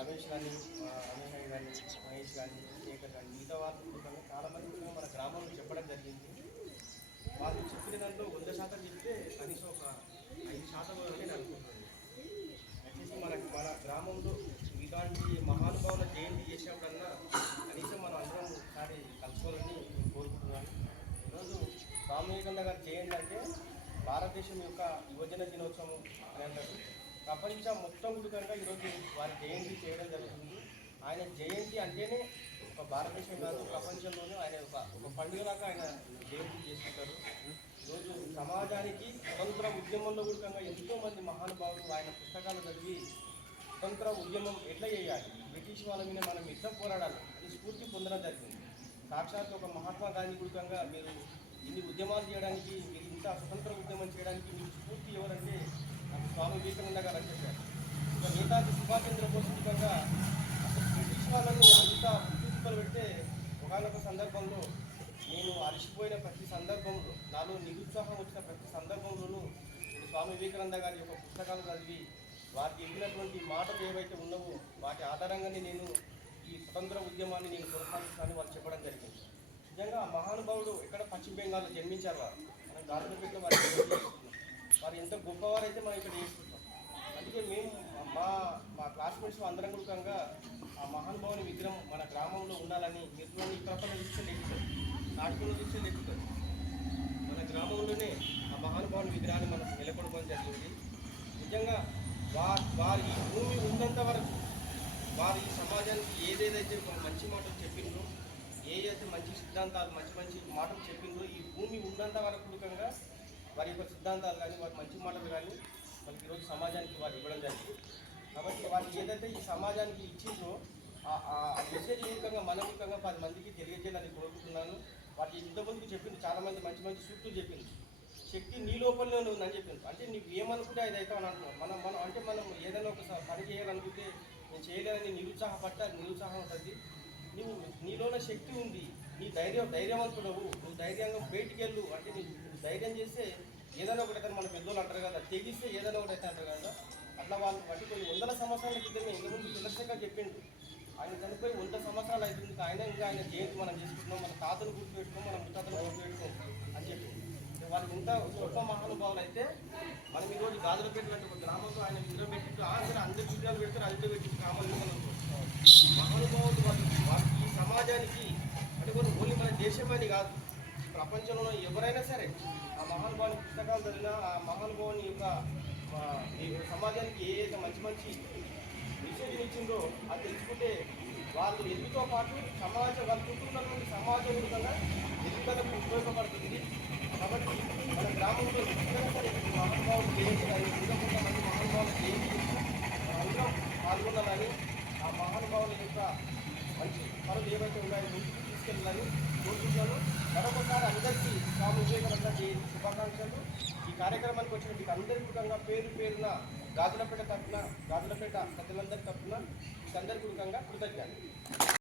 రమేష్ కానీ, అమీర్ కానీ, మహేష్ కానీ, శేఖర్ కానీ, మిగతా వాళ్ళు చాలామంది కూడా మన గ్రామంలో చెప్పడం జరిగింది. వాళ్ళు చెప్పిన దాంట్లో 100% చెప్తే కనీసం ఒక 5% నేను అనుకుంటున్నాను. అట్లీస్ట్ మన గ్రామంలో ఇలాంటి మహానుభావుల జయంతి చేసేప్పుడన్నా కనీసం మనం అందరం ఒకసారి కలుసుకోవాలని నేను కోరుకుంటున్నాను. ఈరోజు స్వామి వివేకానంద గారి జయంతి అంటే భారతదేశం యొక్క యువజన దినోత్సవం అని అంటారు. ప్రపంచం మొత్తం కనుక ఈరోజు వారి జయంతి చేయడం జరుగుతుంది. ఆయన జయంతి అంటేనే ఒక భారతదేశం కాదు, ప్రపంచంలోనూ ఆయన ఒక పండుగలాగా ఆయన జయంతి చేసుకుంటారు. ఈరోజు సమాజానికి స్వతంత్ర ఉద్యమంలో కూడా ఎంతోమంది మహానుభావులు ఆయన పుస్తకాలు చదివి స్వతంత్ర ఉద్యమం ఎట్లా చేయాలి, బ్రిటిష్ వాళ్ళ మీద మనం ఎట్లా పోరాడాలి అది స్ఫూర్తి పొందడం జరిగింది. సాక్షాత్ ఒక మహాత్మా గాంధీ కూడా మీరు ఇన్ని ఉద్యమాలు చేయడానికి, మీరు ఇంత స్వతంత్ర ఉద్యమం చేయడానికి మీకు స్ఫూర్తి ఎవరంటే స్వామి వివేకానంద గారు అని చెప్పారు. ఇక నేతాజీ సుభాష్ చంద్రబోస్ ముఖ్యంగా బ్రిటిష్ వాళ్ళని అంత ఉద్యోగాలు పెడితే ఒకనొక సందర్భంలో నేను అలసిపోయిన ప్రతి సందర్భంలో, నాలో నిరుత్సాహం వచ్చిన ప్రతి సందర్భంలోనూ నేను స్వామి వివేకానంద గారి యొక్క పుస్తకాలు చదివి వారికి చెప్పినటువంటి మాటలు ఏవైతే ఉన్నావో వాటి ఆధారంగానే నేను ఈ స్వతంత్ర ఉద్యమాన్ని నేను కొనసాగిస్తానని వాళ్ళు చెప్పడం జరిగింది. నిజంగా మహానుభావుడు ఎక్కడ పశ్చిమ బెంగాల్లో జన్మించారు. మనం గాజులపేటలో వారు ఎంత గొప్పవారైతే మనం ఇక్కడ చేసుకుంటాం. అందుకే మేము మా క్లాస్మేట్స్ అందరం కూడా ఆ మహానుభావుని విగ్రహం మన గ్రామంలో ఉండాలని నిర్ణయం ఈ ప్రపంచం ఇస్తే లెక్కుతారు, నాటుకుని ఇస్తే లెక్కుతారు. మన గ్రామంలోనే ఆ మహానుభావుని విగ్రహాన్ని మనం నెలకొల్పడం జరిగింది. నిజంగా వారు ఈ భూమి ఉన్నంత వరకు వారు ఈ సమాజానికి ఏదేదైతే మంచి మాటలు చెప్పిండ్రో, ఏదైతే మంచి సిద్ధాంతాలు మంచి మాటలు చెప్పిండ్రో, ఈ భూమి ఉన్నంత వరకు కూడా వారి యొక్క సిద్ధాంతాలు కానీ వారి మంచి మాటలు కానీ మనకి ఈరోజు సమాజానికి వారు ఇవ్వడం జరిగింది. కాబట్టి వారికి ఏదైతే ఈ సమాజానికి ఇచ్చిందో ఆ మెసేజ్ ముఖ్యంగా మన ముఖ్యంగా 10 మందికి తెలియజేయాలని కోరుకుంటున్నాను. వాటి ఇంతమందికి చెప్పింది చాలామంది మంచి సూక్తులు చెప్పింది. శక్తి నీ లోపలనే ఉందని చెప్పింది. అంటే నీకు ఏమనుకుంటే అది అయితే అని అంటున్నాం. మనం ఏదైనా ఒక పని చేయాలనుకుంటే నేను చేయలేదని నిరుత్సాహం ఉంటుంది. నువ్వు నీలోన శక్తి ఉంది, నీ ధైర్యవంతుడవు, నువ్వు ధైర్యంగా బయటికి వెళ్ళు. అంటే నీకు ధైర్యం చేస్తే ఏదైనా ఒకటి అయితే మన పెద్దోళ్ళు అంటారు కదా, తెగిస్తే ఏదైనా ఒకటి అయితే అంటారు కదా, అట్లా వాళ్ళు బట్టి కొన్ని 100 సంవత్సరాల క్రితమే ఇంతకుముందు చంద్రశేఖర్ చెప్పిండు. ఆయన చనిపోయి 100 సంవత్సరాలు అవుతుంది. ఆయన జయంతి మనం చేసుకుంటున్నాం, మన తాతను గుర్తుపెట్టుకున్నాం, మన ముత్తాతను గుర్తుపెట్టుకోం అని చెప్పి వాళ్ళకి ఇంత గొప్ప మహానుభావులు అయితే మనం ఈరోజు గాజులపేట లాంటి ఒక గ్రామంలో ఆయన విగ్రహం పెట్టింటూ అందరి విగ్రహాలు పెడతారు, అదిలో పెట్టి గ్రామాలు మహానుభావులు వాళ్ళకి ఈ సమాజానికి అంటే కొన్ని ఓన్లీ మన దేశమని కాదు, ప్రపంచంలో ఎవరైనా సరే ఆ మహానుభావుని పుస్తకాలు చదివినా ఆ మహానుభావుని యొక్క సమాజానికి ఏదైతే మంచి మెసేజ్ని ఇచ్చిందో అది తెలుసుకుంటే వాళ్ళు ఎదుగుతో పాటు వాళ్ళ చుట్టూ ఉన్నటువంటి సమాజం కూడా ఎదుగుదలకు ఉపయోగపడుతుంది. కాబట్టి మన గ్రామంలో ఎక్కడైనా సరే మహానుభావులు జయంతి కొంతమంది మహానుభావులు జయంతి అందరం పాల్గొనాలని, ఆ మహానుభావుల యొక్క మంచి పనులు ఏవైతే ఉన్నాయో ముందుకు తీసుకెళ్ళాలని కోరుకుంటున్నాను. మరొకసారి అందరికీ స్వామి వివేకానంద జయంతి శుభాకాంక్షలు. ఈ కార్యక్రమానికి వచ్చిన మీకు అందరి కుటుంబంగా పేరున గాజులపేట ప్రజలందరి తరఫున మీకు అందరి కుటుంబంగా కృతజ్ఞతలు.